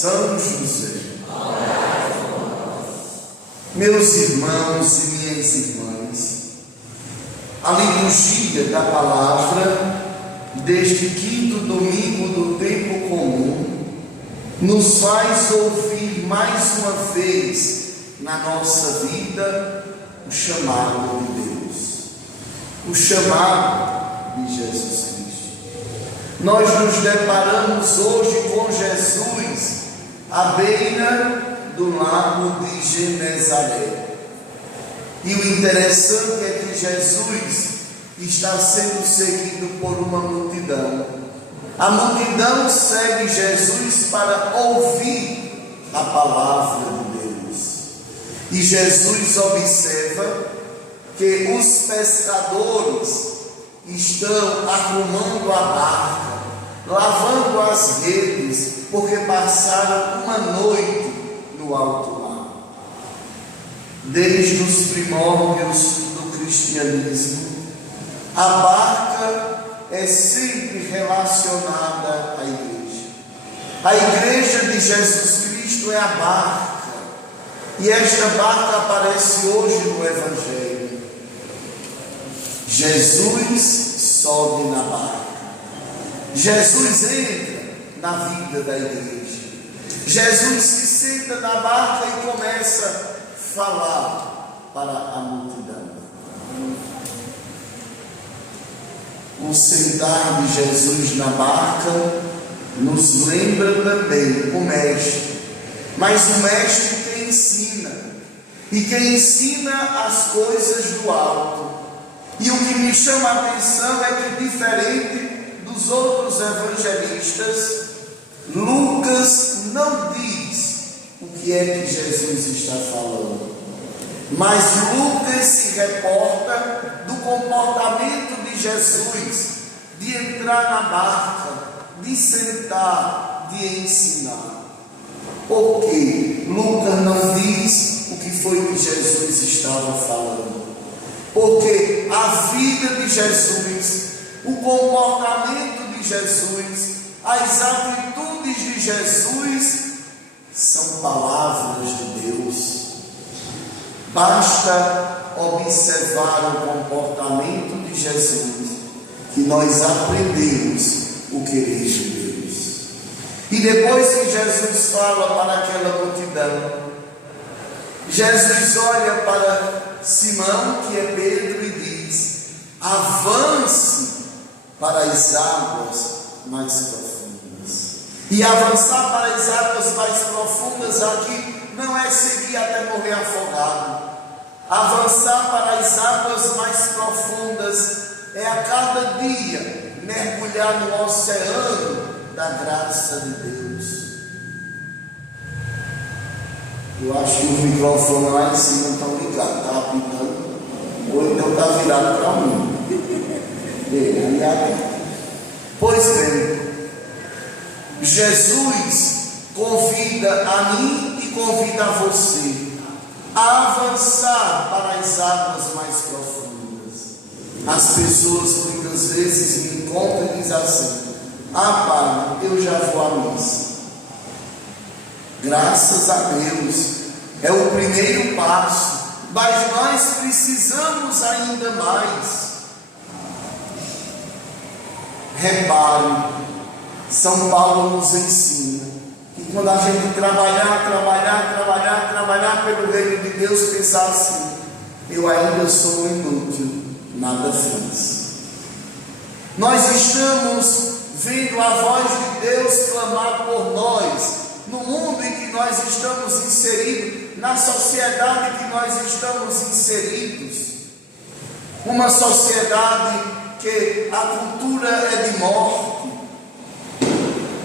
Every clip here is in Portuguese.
São José. Meus irmãos e minhas irmãs, a liturgia da palavra deste quinto domingo do tempo comum nos faz ouvir mais uma vez na nossa vida o chamado de Deus, o chamado de Jesus Cristo. Nós nos deparamos hoje com Jesus à beira do lago de Genezaré. E o interessante é que Jesus está sendo seguido por uma multidão. A multidão segue Jesus para ouvir a palavra de Deus. E Jesus observa que os pescadores estão arrumando a barca, lavando as redes, porque passaram uma noite no alto mar. Desde os primórdios do cristianismo, a barca é sempre relacionada à igreja. A igreja de Jesus Cristo é a barca, e esta barca aparece hoje no Evangelho. Jesus sobe na barca, Jesus entra na vida da igreja. Jesus se senta na barca e começa a falar para a multidão. O sentar de Jesus na barca nos lembra também o Mestre, mas o Mestre que ensina, e que ensina as coisas do alto. E o que me chama a atenção é que, diferente dos outros evangelistas, Lucas não diz o que é que Jesus está falando, mas Lucas se reporta do comportamento de Jesus, de entrar na barca, de sentar, de ensinar. Por quê? Lucas não diz o que foi que Jesus estava falando, porque a vida de Jesus, o comportamento de Jesus, as atitudes de Jesus são palavras de Deus. Basta observar o comportamento de Jesus que nós aprendemos o querer de Deus. E depois que Jesus fala para aquela multidão, Jesus olha para Simão, que é Pedro, e diz: avance para as águas mais profundas. E avançar para as águas mais profundas aqui não é seguir até morrer afogado. Avançar para as águas mais profundas é a cada dia mergulhar no oceano da graça de Deus. Eu acho que o microfone lá em cima está ligado, está apitando, ou então está virado para mim. Pois bem, Jesus convida a mim e convida a você a avançar para as águas mais profundas. As pessoas muitas vezes me encontram e dizem assim: pai, eu já vou à missa. Graças a Deus, é o primeiro passo, mas nós precisamos ainda mais. Repare, São Paulo nos ensina que quando a gente trabalhar pelo reino de Deus, pensar assim: eu ainda sou inútil, nada fiz. Nós estamos vendo a voz de Deus clamar por nós, no mundo em que nós estamos inseridos, na sociedade que nós estamos inseridos, uma sociedade que a cultura é de morte,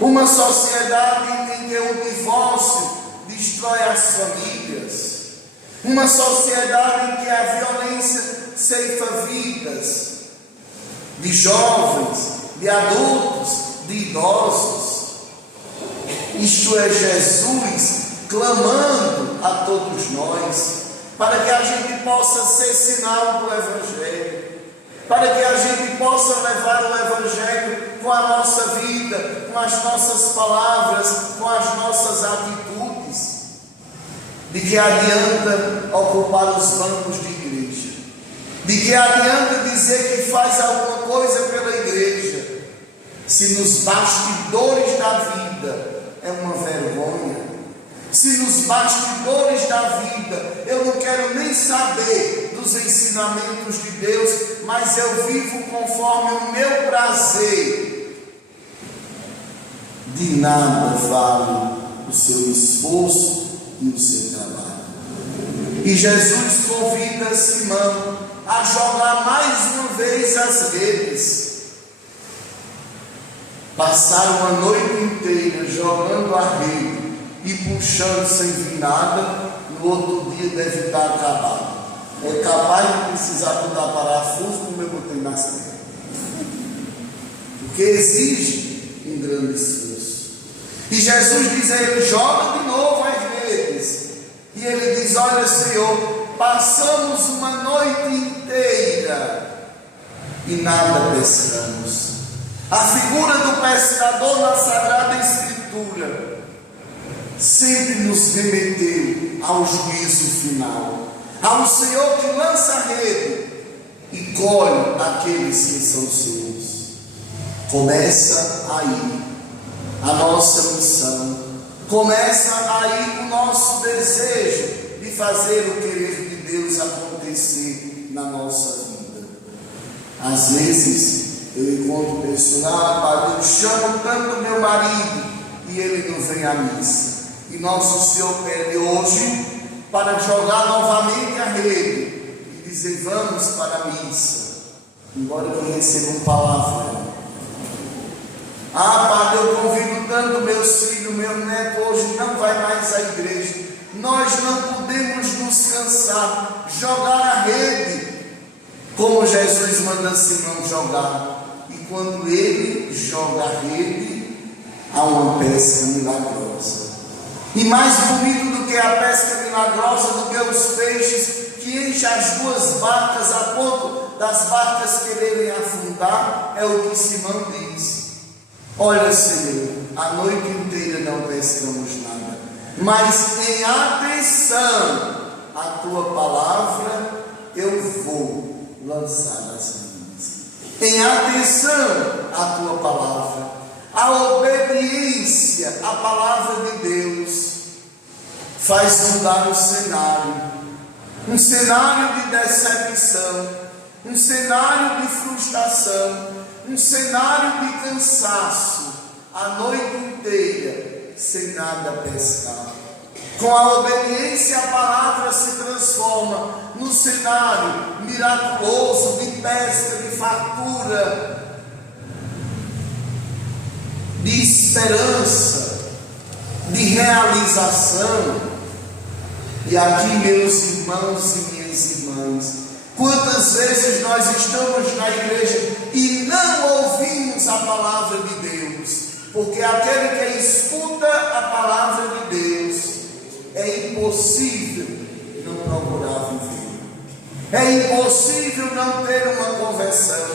uma sociedade em que o divórcio destrói as famílias, uma sociedade em que a violência ceifa vidas de jovens, de adultos, de idosos. Isto é Jesus clamando a todos nós, para que a gente possa ser sinal do Evangelho, para que a gente possa levar o Evangelho com a nossa vida, com as nossas palavras, com as nossas atitudes. De que adianta ocupar os bancos de igreja? De que adianta dizer que faz alguma coisa pela igreja, se nos bastidores da vida é uma vergonha? Se nos bastidores da vida eu não quero nem saber dos ensinamentos de Deus, mas eu vivo conforme o meu prazer, de nada vale o seu esforço e o seu trabalho. E Jesus convida Simão a jogar mais uma vez as redes. Passaram a noite inteira jogando a rede e puxando sem vir nada. No outro dia deve estar acabado. É capaz de precisar botar parafuso, como eu botei na cena, porque exige um grande esforço. E Jesus diz a ele: joga de novo as redes. E ele diz: olha, Senhor, passamos uma noite inteira e nada pescamos. A figura do pescador na Sagrada Escritura sempre nos remeteu ao juízo final, ao Senhor que lança a rede e colhe aqueles que são seus. Começa aí a nossa missão, começa aí o nosso desejo de fazer o querer de Deus acontecer na nossa vida. Às vezes eu encontro pessoas: padre, eu chamo tanto meu marido e ele não vem à missa. E nosso Senhor pede hoje para jogar novamente a rede e dizer: vamos para a missa, embora que recebam palavra. Padre, eu convido tanto meus filhos, meu neto, hoje não vai mais à igreja. Nós não podemos nos cansar, jogar a rede, como Jesus manda Simão jogar. E quando ele joga a rede, há uma pesca milagrosa. E mais bonito do que a pesca milagrosa, do que os peixes que enchem as duas barcas a ponto das barcas quererem afundar, é o que Simão diz: olha, Senhor, a noite inteira não pescamos nada, mas em atenção à tua palavra eu vou lançar as redes. Em atenção à tua palavra, a obediência à palavra de Deus faz mudar o cenário, um cenário de decepção, um cenário de frustração, um cenário de cansaço, a noite inteira sem nada pescar. Com a obediência à palavra se transforma num cenário miraculoso de pesca, de fartura, de esperança, de realização. E aqui, meus irmãos e minhas irmãs, quantas vezes nós estamos na igreja e não ouvimos a palavra de Deus, porque aquele que escuta a palavra de Deus, é impossível não procurar viver, é impossível não ter uma conversão,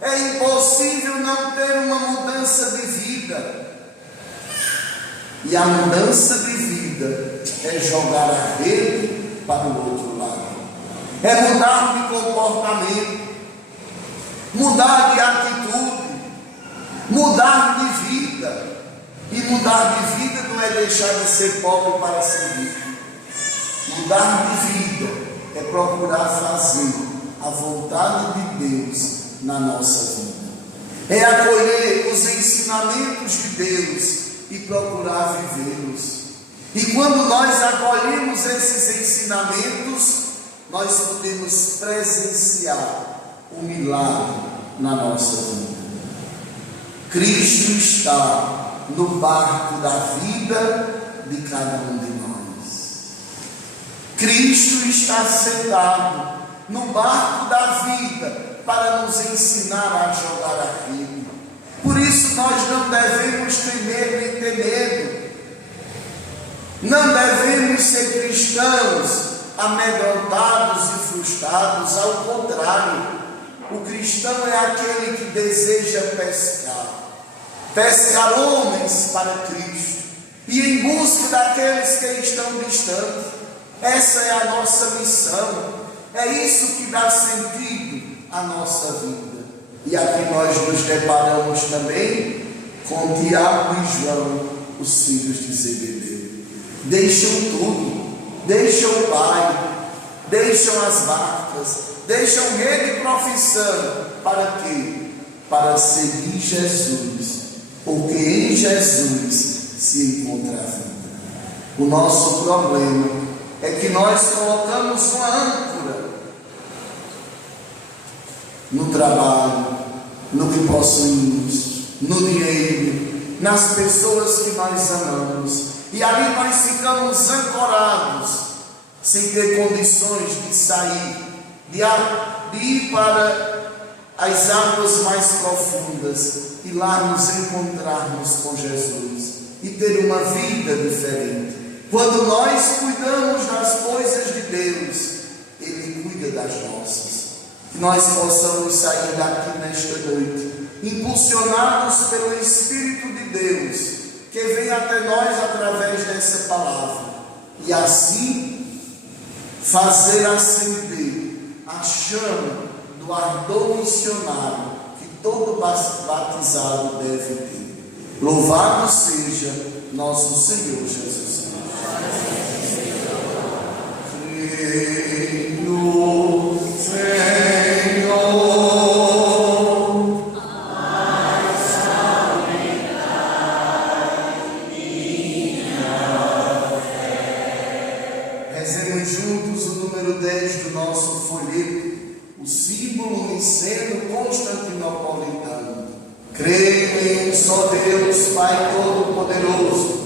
é impossível não ter uma mudança de vida. E a mudança de vida é jogar a rede para o outro lado, é mudar de comportamento, mudar de atitude, mudar de vida. E mudar de vida não é deixar de ser pobre para ser rico. Mudar de vida é procurar fazer a vontade de Deus na nossa vida, é acolher os ensinamentos de Deus e procurar vivê-los. E quando nós acolhemos esses ensinamentos, nós podemos presenciar o milagre na nossa vida. Cristo está no barco da vida de cada um de nós. Cristo está sentado no barco da vida para nos ensinar a jogar a rede. Por isso nós não devemos temer nem ter medo. Não devemos ser cristãos amedrontados e frustrados. Ao contrário, o cristão é aquele que deseja pescar. pescar homens para Cristo, e em busca daqueles que estão distantes. Essa é a nossa missão, é isso que dá sentido à nossa vida. E aqui nós nos deparamos também com Tiago e João, os filhos de Zebedeu. Deixam tudo, deixam o pai, deixam as vacas, deixam rede e profissão. Para quê? Para seguir Jesus, porque em Jesus se encontra a vida. O nosso problema é que nós colocamos uma âncora no trabalho, no que possuímos, no dinheiro, nas pessoas que nós amamos, e ali nós ficamos ancorados, sem ter condições de sair, de ir para as águas mais profundas e lá nos encontrarmos com Jesus e ter uma vida diferente. Quando nós cuidamos das coisas de Deus, Ele cuida das nossas. Que nós possamos sair daqui nesta noite impulsionados pelo Espírito de Deus, que vem até nós através dessa palavra, e assim fazer acender a chama do ardor missionário que todo batizado deve ter. Louvado seja nosso Senhor Jesus Cristo. Creio, Senhor. Rezemos juntos o número 10 do nosso folheto, o símbolo niceno constantinopolitano. Creio em um só Deus, Pai Todo-Poderoso,